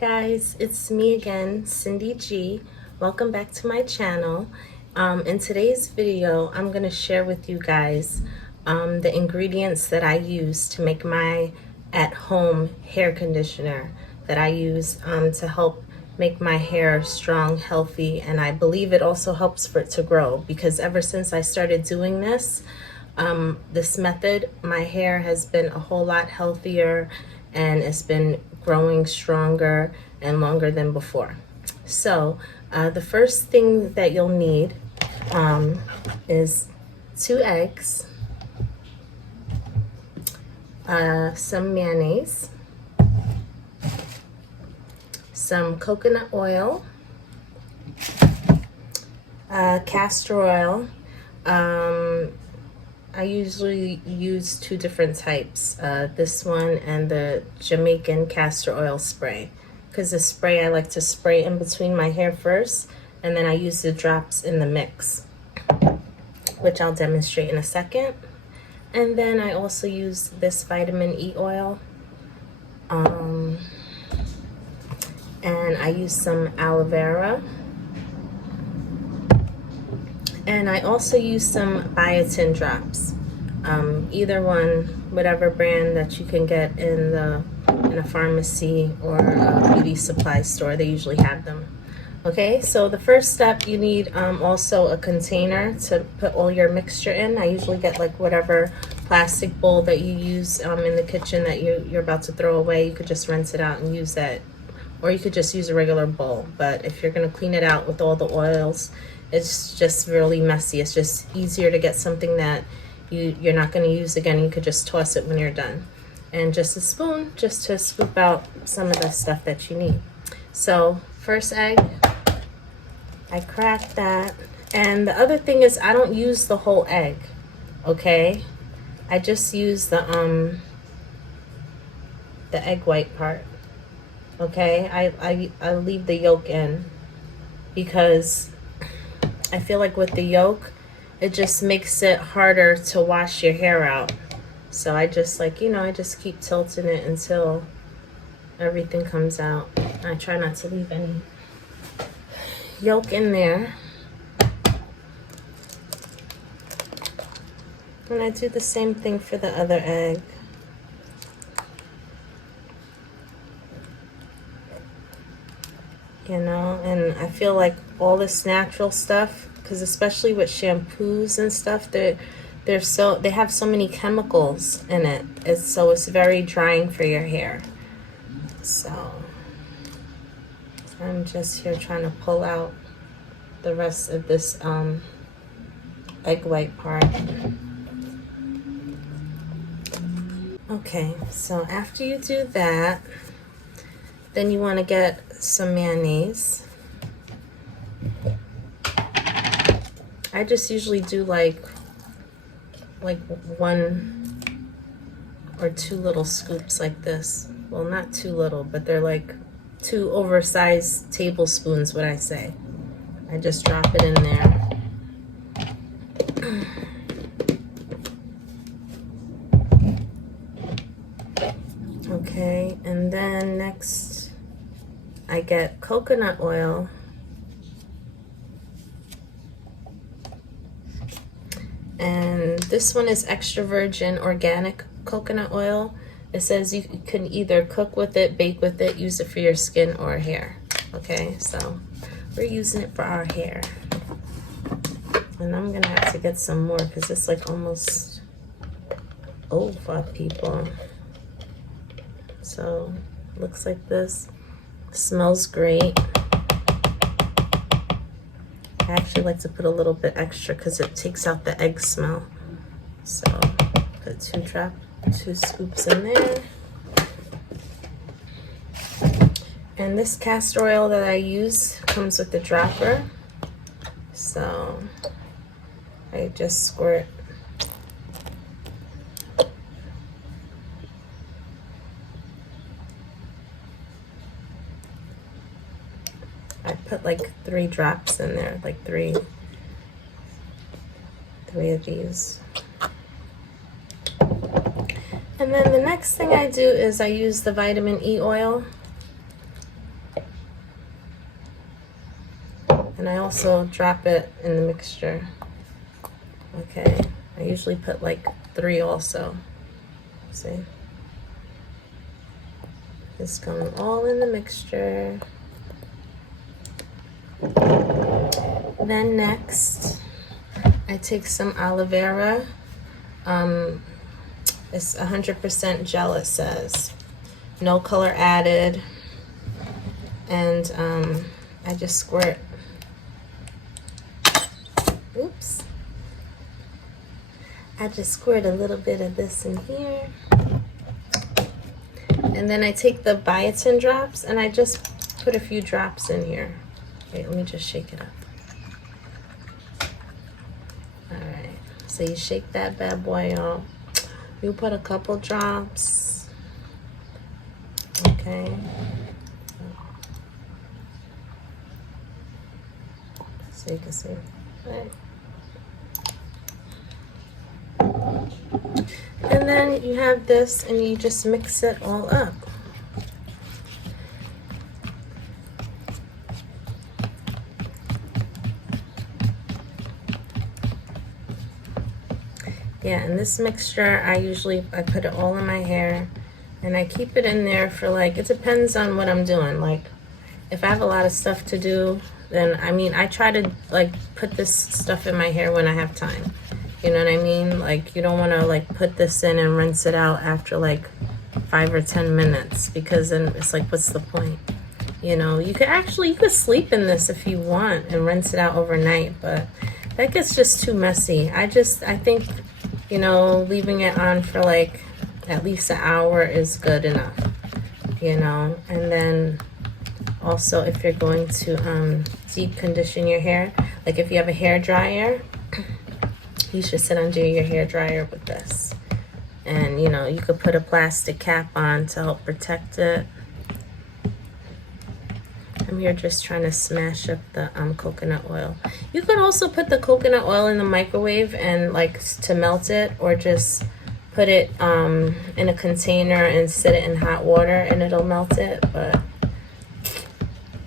guys, it's me again, Cindy G. Welcome back to my channel. In today's video, I'm going to share with you guys the ingredients that I use to make my at-home hair conditioner that I use to help make my hair strong, healthy, and I believe it also helps for it to grow, because ever since I started doing this method, my hair has been a whole lot healthier and it's been growing stronger and longer than before. So the first thing that you'll need is 2 eggs, some mayonnaise, some coconut oil, castor oil. I usually use 2 different types, this one and the Jamaican castor oil spray, because the spray I like to spray in between my hair first, and then I use the drops in the mix, which I'll demonstrate in a second. And then I also use this vitamin E oil, and I use some aloe vera, and I also use some biotin drops, either one, whatever brand that you can get in a pharmacy or a beauty supply store. They usually have them. Okay, so the first step, you need also a container to put all your mixture in. I usually get like whatever plastic bowl that you use in the kitchen that you're about to throw away. You could just rinse it out and use that, or you could just use a regular bowl. But if you're gonna clean it out with all the oils, it's just really messy. It's just easier to get something that you're not going to use again. You could just toss it when you're done. And just a spoon, just to scoop out some of the stuff that you need. So first egg, I crack that. And the other thing is, I don't use the whole egg, okay? I just use the egg white part, okay? I leave the yolk in, because I feel like with the yolk, it just makes it harder to wash your hair out. So I just I just keep tilting it until everything comes out. I try not to leave any yolk in there. And I do the same thing for the other egg. You know, and I feel like all this natural stuff, because especially with shampoos and stuff, they have so many chemicals in it. It's very drying for your hair. So I'm just here trying to pull out the rest of this egg white part. Okay, so after you do that, then you want to get some mayonnaise. I just usually do like 1 or 2 little scoops like this. Well, not too little, but they're like 2 oversized tablespoons, what I say. I just drop it in there. Okay, and then next I get coconut oil. And this one is extra virgin organic coconut oil. It says you can either cook with it, bake with it, use it for your skin or hair. Okay, so we're using it for our hair. And I'm gonna have to get some more, because it's like almost over, people. So looks like this. Smells great. I actually like to put a little bit extra because it takes out the egg smell. So put 2 scoops in there. And this castor oil that I use comes with the dropper. So I just squirt. I put like 3 drops in there, like 3 of these. And then the next thing I do is I use the vitamin E oil. And I also drop it in the mixture. Okay, I usually put like 3 also. See? It's going all in the mixture. Then next, I take some aloe vera. It's 100% gel, it says. No color added. And I just squirt. Oops. I just squirt a little bit of this in here. And then I take the biotin drops and I just put a few drops in here. Wait, let me just shake it up. Alright, so you shake that bad boy up. You put a couple drops. Okay. So you can see. Right. And then you have this and you just mix it all up. Yeah, and this mixture, I put it all in my hair and I keep it in there for like, it depends on what I'm doing. Like if I have a lot of stuff to do, then I try to like put this stuff in my hair when I have time. You know what I mean? Like you don't want to like put this in and rinse it out after like 5 or 10 minutes, because then it's like, what's the point? You know, you could sleep in this if you want and rinse it out overnight, but that gets just too messy. I think, you know, leaving it on for like at least an hour is good enough, you know. And then also if you're going to deep condition your hair, like if you have a hair dryer, you should sit under your hair dryer with this. And you know, you could put a plastic cap on to help protect it. I'm here just trying to smash up the coconut oil. You could also put the coconut oil in the microwave and like to melt it, or just put it in a container and sit it in hot water and it'll melt it, but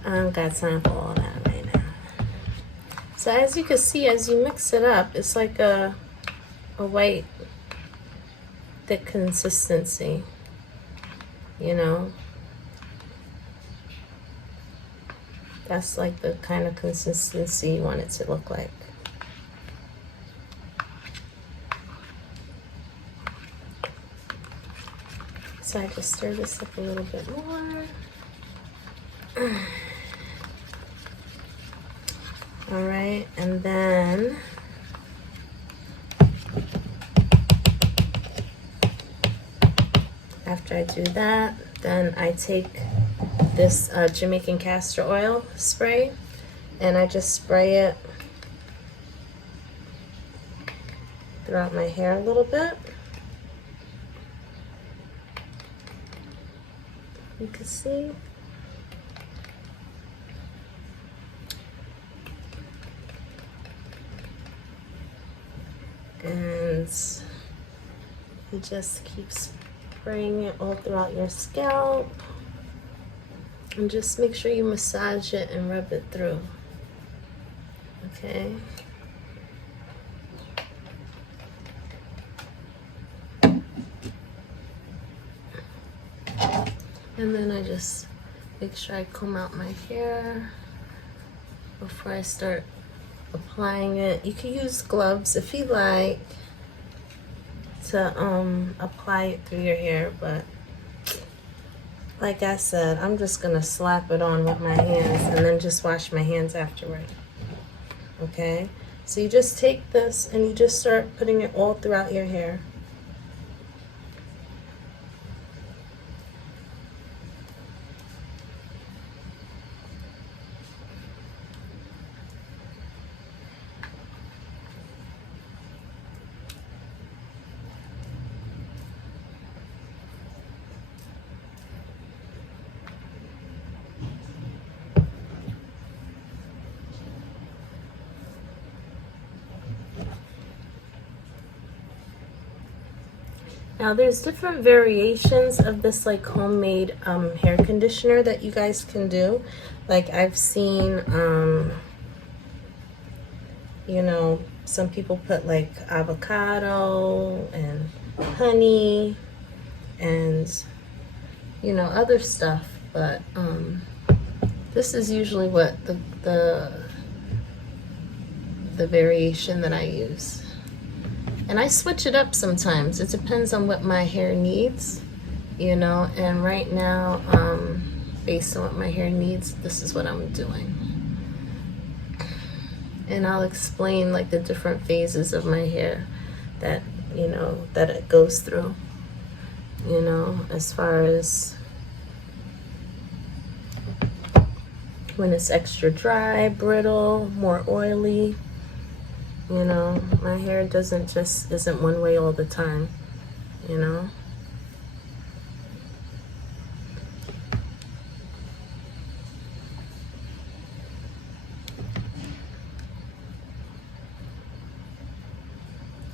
I don't got time for all that right now. So as you can see, as you mix it up, it's like a white thick consistency, you know. That's like the kind of consistency you want it to look like. So I just stir this up a little bit more. All right, and then after I do that, then I take this Jamaican castor oil spray and I just spray it throughout my hair a little bit. You can see. And you just keep spraying it all throughout your scalp. And just make sure you massage it and rub it through. Okay. And then I just make sure I comb out my hair before I start applying it. You can use gloves if you like to apply it through your hair, but like I said, I'm just gonna slap it on with my hands and then just wash my hands afterward. Okay, so you just take this and you just start putting it all throughout your hair. Now there's different variations of this like homemade hair conditioner that you guys can do. Like I've seen You know, some people put like avocado and honey and, you know, other stuff, but this is usually what the variation that I use. And I switch it up sometimes. It depends on what my hair needs, you know, and right now, based on what my hair needs, this is what I'm doing. And I'll explain like the different phases of my hair that, you know, that it goes through, you know, as far as when it's extra dry, brittle, more oily. You know, my hair isn't one way all the time, you know.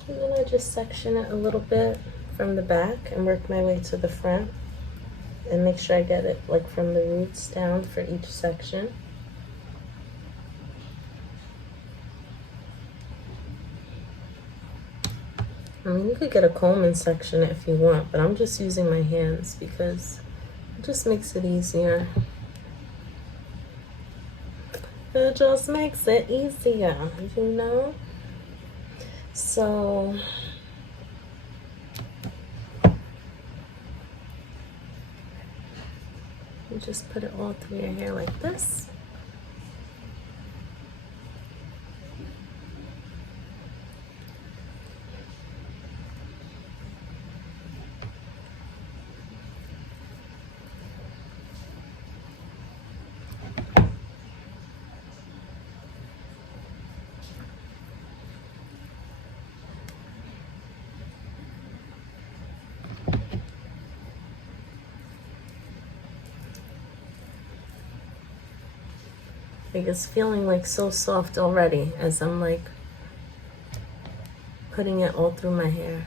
And then I just section it a little bit from the back and work my way to the front and make sure I get it like from the roots down for each section. I mean, you could get a comb and section it if you want, but I'm just using my hands because it just makes it easier. It just makes it easier, you know? So, you just put it all through your hair like this. Like it's feeling like so soft already as I'm like putting it all through my hair.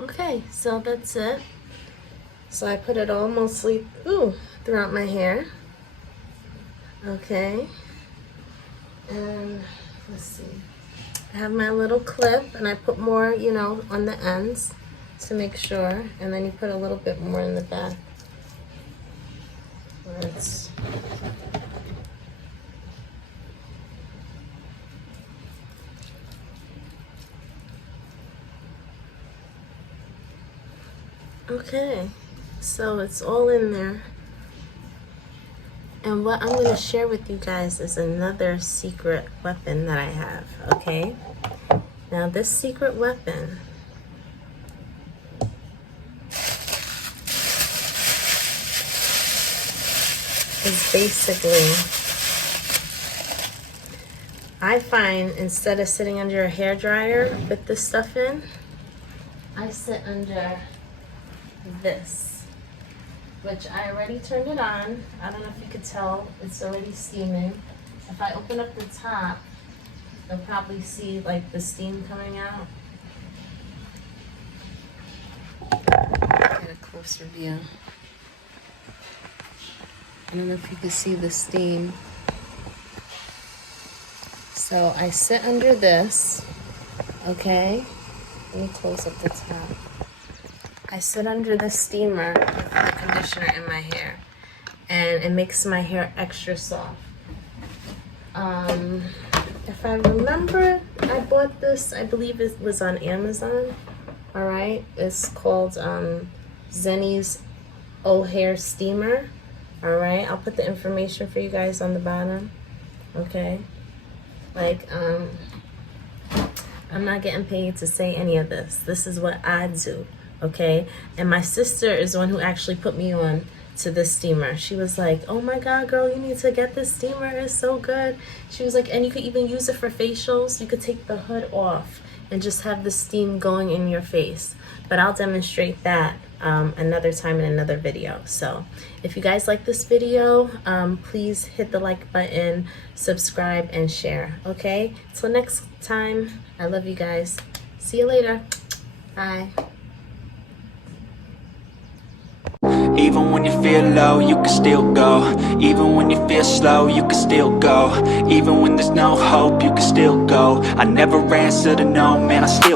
Okay, so that's it. So I put it all mostly throughout my hair. Okay. And let's see. I have my little clip and I put more, you know, on the ends to make sure. And then you put a little bit more in the back where it's okay, so it's all in there. And what I'm going to share with you guys is another secret weapon that I have, okay? Now this secret weapon is basically, I find instead of sitting under a hairdryer with this stuff in, I sit under this, which I already turned it on. I don't know if you could tell, it's already steaming. If I open up the top, you'll probably see like the steam coming out. Get a closer view. I don't know if you can see the steam. So I sit under this, okay? Let me close up the top. I sit under the steamer with the conditioner in my hair, and it makes my hair extra soft. If I remember, I bought this, I believe it was on Amazon. All right, it's called Zenny's O'Hair Steamer. All right, I'll put the information for you guys on the bottom. Okay, like I'm not getting paid to say any of this. This is what I do. Okay, and my sister is the one who actually put me on to this steamer. She was like, oh my god, girl, you need to get this steamer, it's so good. She was like, and you could even use it for facials. You could take the hood off and just have the steam going in your face. But I'll demonstrate that another time in another video. So if you guys like this video, please hit the like button, subscribe, and share. Okay, till next time, I love you guys. See you later. Bye. Even when you feel low, you can still go. Even when you feel slow, you can still go. Even when there's no hope, you can still go. I never answer to no, man, I still